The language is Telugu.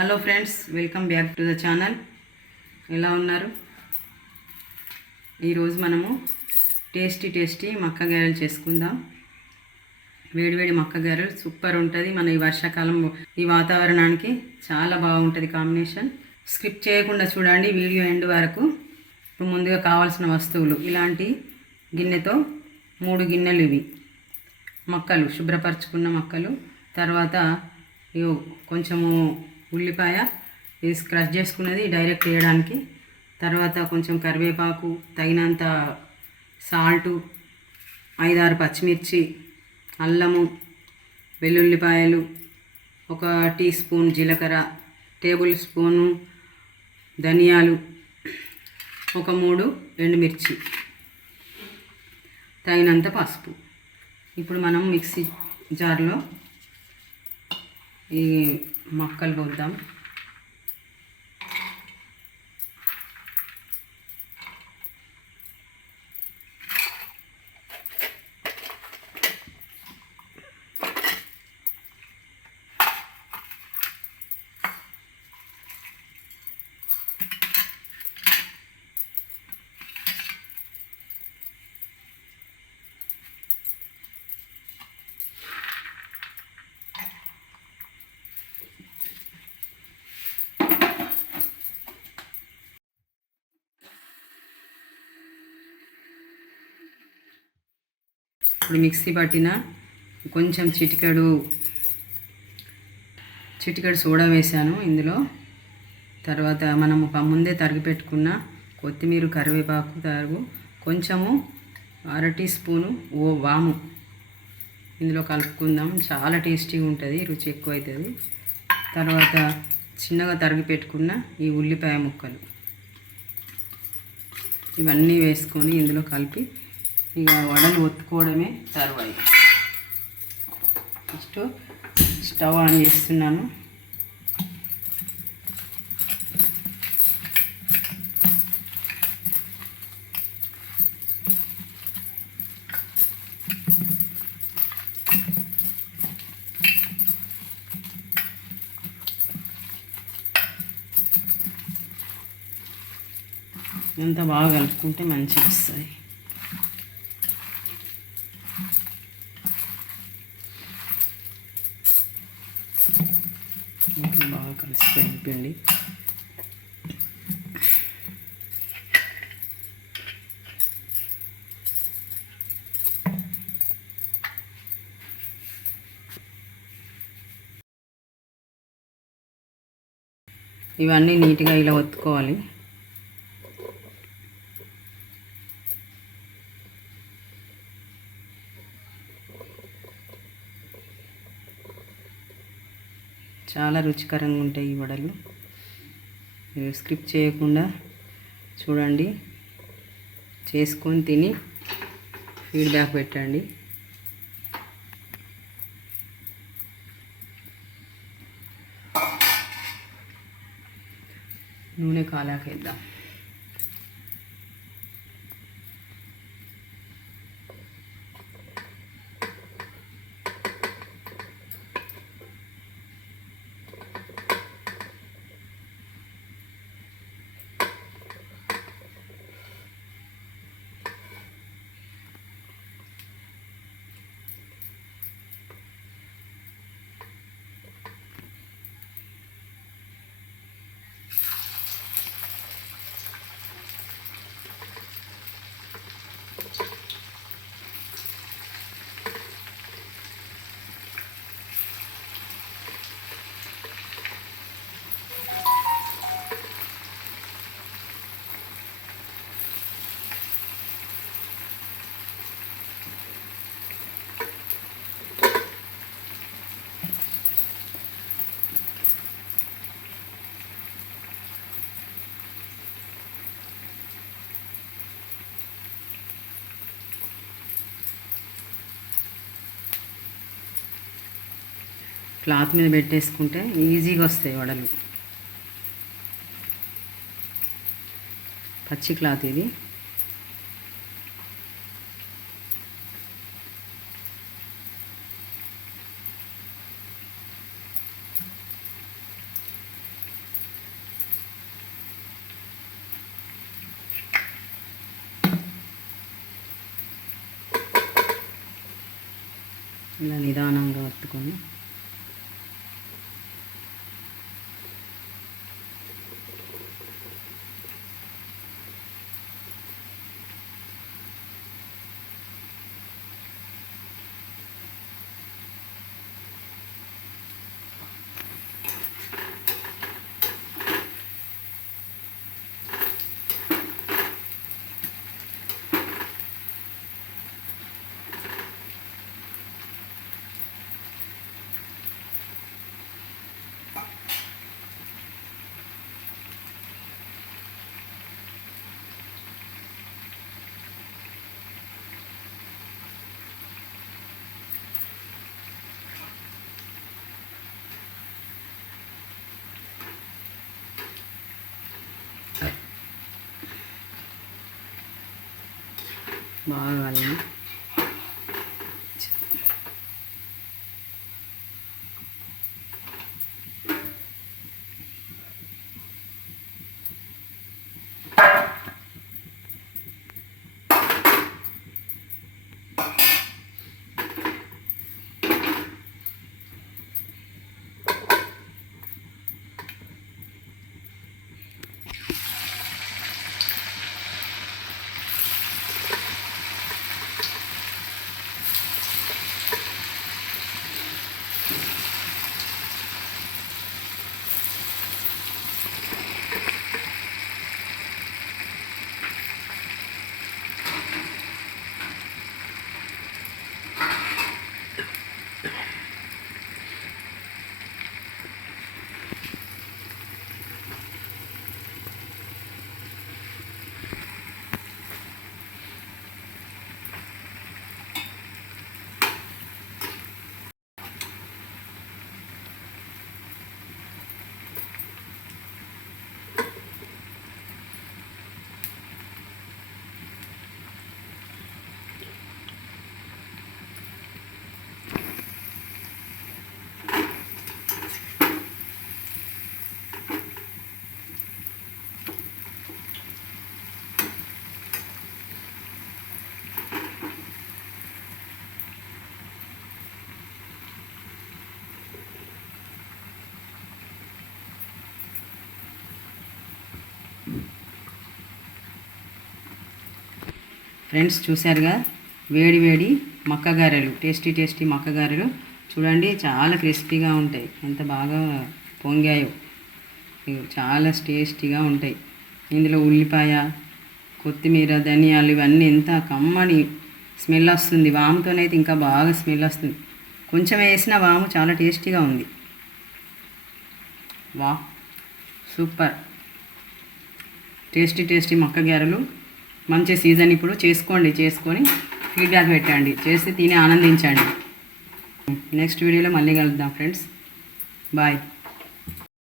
Hello friends, welcome back to the channel. ఎలా ఉన్నారు? ఈరోజు మనము టేస్టీ మక్క గారెలు చేసుకుందాం. వేడివేడి మక్క గారెలు సూపర్ ఉంటుంది. మన ఈ వర్షాకాలం ఈ వాతావరణానికి చాలా బాగుంటుంది కాంబినేషన్. స్కిప్ చేయకుండా చూడండి వీడియో ఎండ్ వరకు. ఇప్పుడు ముందుగా కావాల్సిన వస్తువులు ఇలాంటి గిన్నెతో 3 గిన్నెలు ఇవి మక్కలు, శుభ్రపరచుకున్న మక్కలు. తర్వాత కొంచెము ఉల్లిపాయ ఇది క్రష్ చేసుకున్నది డైరెక్ట్ వేయడానికి. తర్వాత కొంచెం కరివేపాకు, తగినంత సాల్టు, 5-6 పచ్చిమిర్చి, అల్లము, వెల్లుల్లిపాయలు, 1 టీ స్పూన్ జీలకర్ర, టేబుల్ స్పూను ధనియాలు, 3 ఎండుమిర్చి, తగినంత పసుపు. ఇప్పుడు మనం మిక్సీ జార్లో ఈ మక్కలు పోద్దాం. ఇప్పుడు మిక్సీ పట్టిన కొంచెం చిటికెడు సోడా వేసాను ఇందులో. తర్వాత మనము ముందే తరిగి పెట్టుకున్న కొత్తిమీర, కరివేపాకు కొంచెము 1/2 టీ స్పూను వాము ఇందులో కలుపుకుందాం. చాలా టేస్టీగా ఉంటుంది, రుచి ఎక్కువ అవుతుంది. తర్వాత చిన్నగా తరిగి పెట్టుకున్న ఈ ఉల్లిపాయ ముక్కలు ఇవన్నీ వేసుకొని ఇందులో కలిపి ఇక వడలు ఒత్తుకోవడమే తరువాయి. ఫస్ట్ స్టవ్ ఆన్ చేస్తున్నాను. ఎంత బాగా కలుపుకుంటే మంచిగా వస్తుంది. ఇంకా బాగా కలిసిపోయింది పిండి. ఇవన్నీ నీట్గా ఇలా ఒత్తుకోవాలి. చాలా రుచికరంగా ఉంటాయి ఈ వడలు. మీరు స్కిప్ చేయకుండా చూడండి, చేసుకొని తిని ఫీడ్బ్యాక్ పెట్టండి. నూనె కాలాకేద్దాం. క్లాత్ మీద పెట్టేసుకుంటే ఈజీగా వస్తాయి వడలు. పచ్చి క్లాత్ ఇది. ఇలా నిదానంగా ఒత్తుకొని బాగా కలిపి ఫ్రెండ్స్ చూసారుగా వేడి వేడి మక్క గారెలు, టేస్టీ టేస్టీ మక్క గారెలు చూడండి, చాలా క్రిస్పీగా ఉంటాయి. ఎంత బాగా పొంగాయో, చాలా టేస్టీగా ఉంటాయి. ఇందులో ఉల్లిపాయ, కొత్తిమీర, ధనియాలు ఇవన్నీ ఎంత కమ్మని స్మెల్ వస్తుంది. వాముతోనైతే ఇంకా బాగా స్మెల్ వస్తుంది. కొంచెం వేసిన వాము చాలా టేస్టీగా ఉంది. వా సూపర్ టేస్టీ టేస్టీ మక్క గారెలు. మంచి సీజన్ ఇప్పుడు. చేసుకొని ఫీడ్బ్యాక్ పెట్టండి, చేసి తిని ఆనందించండి. నెక్స్ట్ వీడియోలో మళ్ళీ కలుద్దాం ఫ్రెండ్స్. బాయ్.